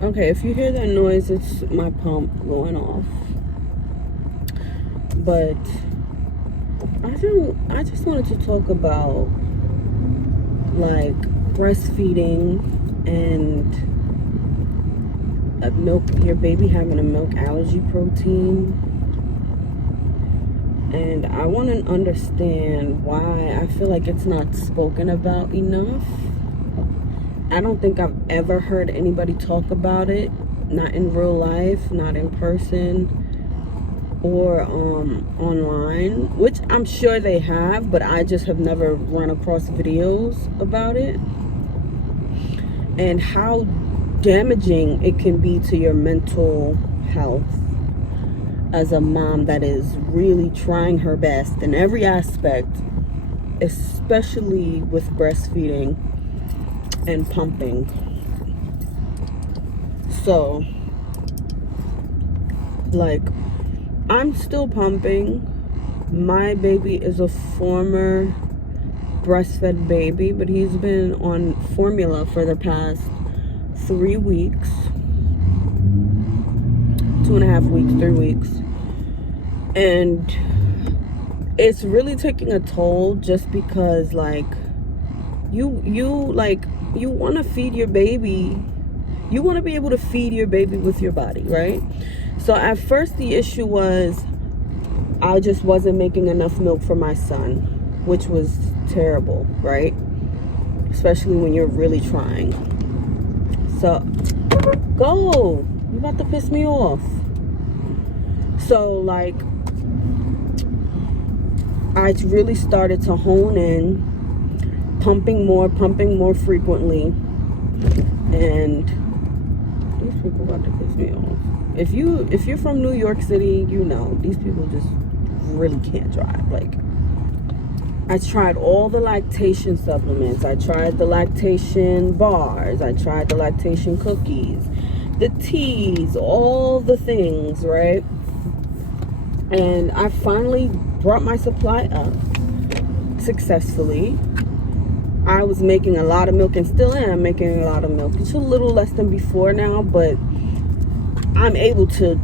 Okay, if you hear that noise, it's my pump going off. But I just wanted to talk about like breastfeeding and your baby having a milk allergy protein. And I want to understand why I feel like it's not spoken about enough. I don't think I've ever heard anybody talk about it, not in real life, not in person, or online, which I'm sure they have, but I just have never run across videos about it, and how damaging it can be to your mental health as a mom that is really trying her best in every aspect, especially with breastfeeding and pumping. So, like, I'm still pumping. My baby is a former breastfed baby, but he's been on formula for the past 3 weeks, 2.5 weeks, 3 weeks. And it's really taking a toll, just because like you want to feed your baby. You want to be able to feed your baby with your body, right? So at first the issue was I just wasn't making enough milk for my son, which was terrible, right? Especially when you're really trying. So, go! You're about to piss me off. So, like, I really started to hone in, pumping more frequently. And these people about to piss me off. If you're from New York City, you know, these people just really can't drive. Like, I tried all the lactation supplements. I tried the lactation bars. I tried the lactation cookies, the teas, all the things, right? And I finally brought my supply up successfully. I was making a lot of milk, and still am making a lot of milk. It's a little less than before now, but I'm able to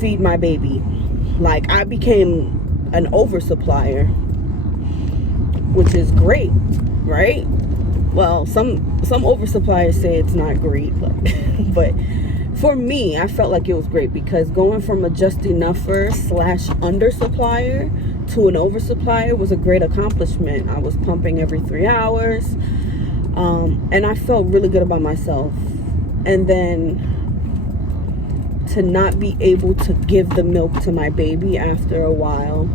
feed my baby. Like, I became an oversupplier, which is great, right? Well, some oversuppliers say it's not great, but for me, I felt like it was great, because going from a just enougher / undersupplier to an oversupplier was a great accomplishment. I was pumping every 3 hours, and I felt really good about myself. And then to not be able to give the milk to my baby after a while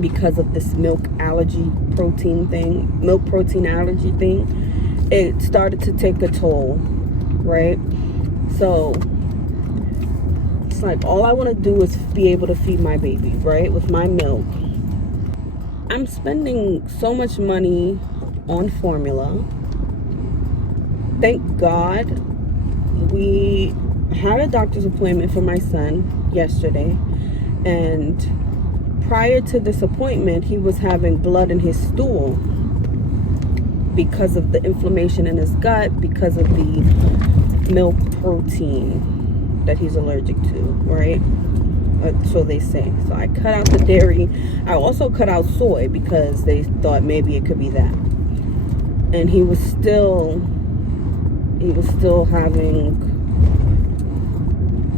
because of this milk protein allergy thing, it started to take a toll, right? So it's like, all I want to do is be able to feed my baby, right, with my milk. I'm spending so much money on formula. Thank God we had a doctor's appointment for my son yesterday, and prior to this appointment, he was having blood in his stool because of the inflammation in his gut, because of the milk protein that he's allergic to, right? So they say. So I cut out the dairy. I also cut out soy because they thought maybe it could be that. And he was still having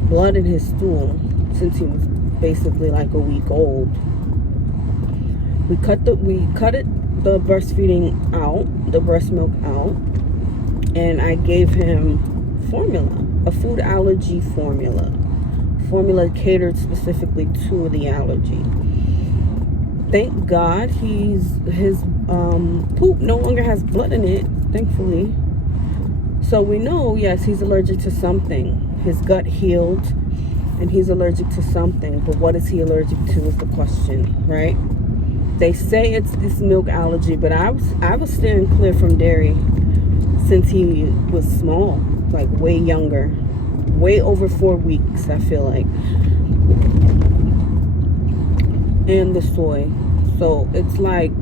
blood in his stool since he was basically like a week old. We cut the breastfeeding out, the breast milk out, and I gave him formula, a food allergy formula catered specifically to the allergy. Thank God his poop no longer has blood in it, thankfully. So we know, yes, he's allergic to something. His gut healed, and he's allergic to something. But what is he allergic to is the question, right? They say it's this milk allergy, but I was steering clear from dairy since he was small, like way younger, way over 4 weeks, I feel like. And the soy. So it's like,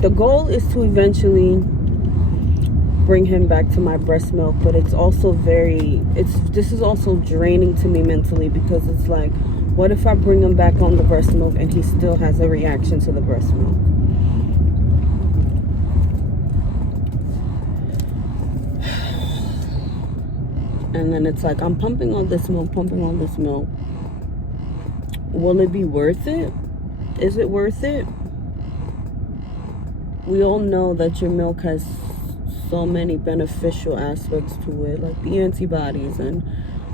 the goal is to eventually bring him back to my breast milk, but it's also this is also draining to me mentally, because it's like, what if I bring him back on the breast milk and he still has a reaction to the breast milk? And then it's like, I'm pumping all this milk. Will it be worth it? Is it worth it? We all know that your milk has so many beneficial aspects to it, like the antibodies and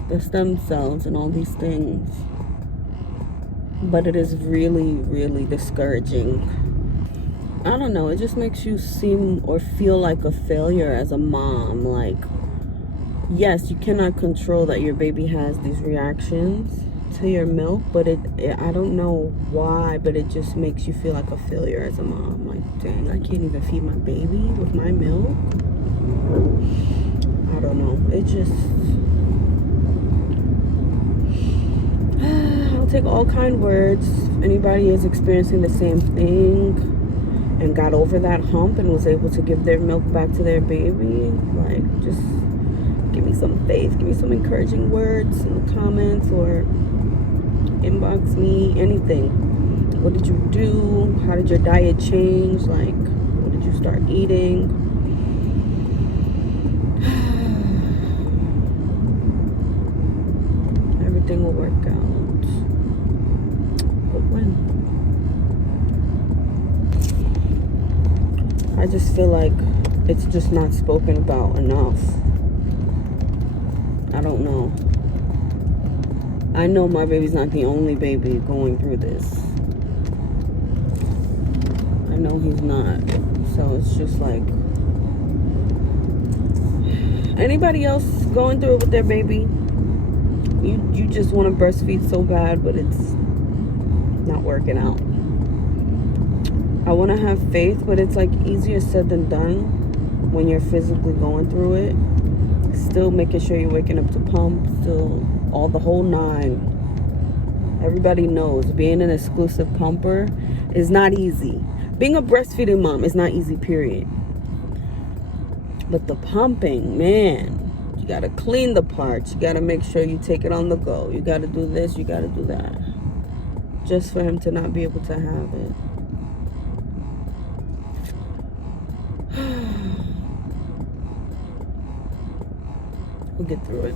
the stem cells and all these things. But it is really, really discouraging. I don't know, it just makes you seem or feel like a failure as a mom. Like, yes, you cannot control that your baby has these reactions to your milk, but I don't know why, but it just makes you feel like a failure as a mom. Like, dang, I can't even feed my baby with my milk. I don't know, it just I'll take all kind words. If anybody is experiencing the same thing and got over that hump and was able to give their milk back to their baby, like, just give me some faith, give me some encouraging words in the comments, or inbox me, anything. What did you do? How did your diet change? Like, what did you start eating? Everything will work out. But when? I just feel like it's just not spoken about enough. I don't know. I know my baby's not the only baby going through this. I know he's not. So it's just like, anybody else going through it with their baby? You just want to breastfeed so bad, but it's not working out. I want to have faith, but it's like easier said than done when you're physically going through it. Still making sure you're waking up to pump, still all the whole nine. Everybody knows being an exclusive pumper is not easy. Being a breastfeeding mom is not easy, period. But the pumping, man, you gotta clean the parts. You gotta make sure you take it on the go. You gotta do this, you gotta do that. Just for him to not be able to have it. We'll get through it.